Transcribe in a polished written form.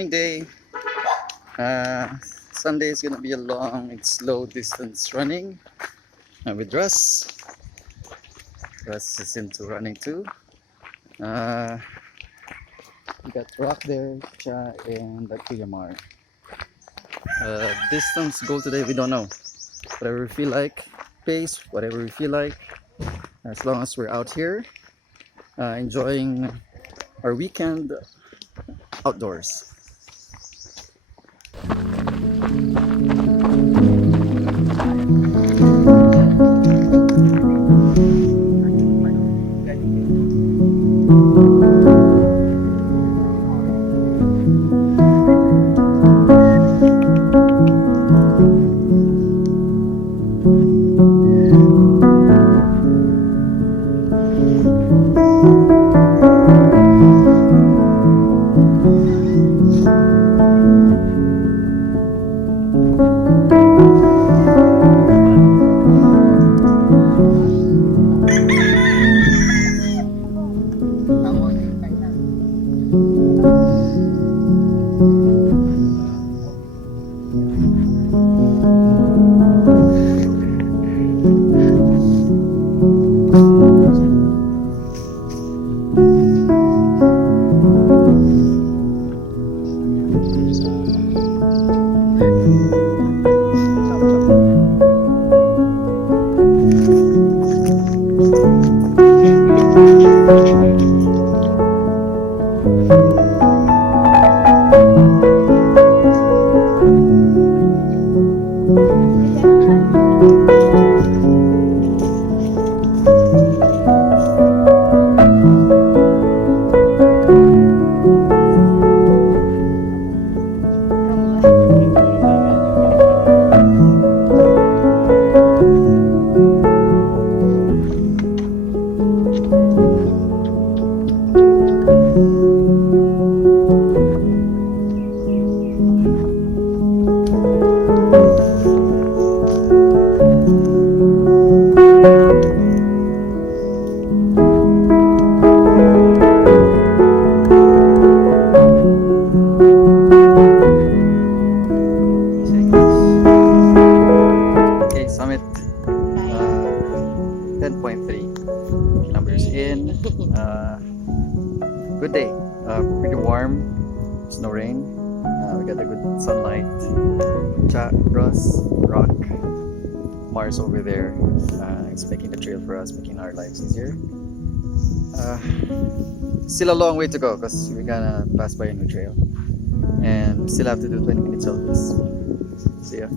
training day. Sunday is gonna be a long and slow distance running with Russ. Russ is into running too. We got Rock there, Cha, and Kuyamar. Distance goal today, we don't know. Whatever we feel like, pace, whatever we feel like, as long as we're out here enjoying our weekend outdoors. Summit 10.3 numbers in. Good day, pretty warm, there's no rain, we got a good sunlight. Chat, Ross, Rock, Mars over there, it's making the trail for us, making our lives easier. Still a long way to go because we're gonna pass by a new trail and we still have to do 20 minutes of this. See ya.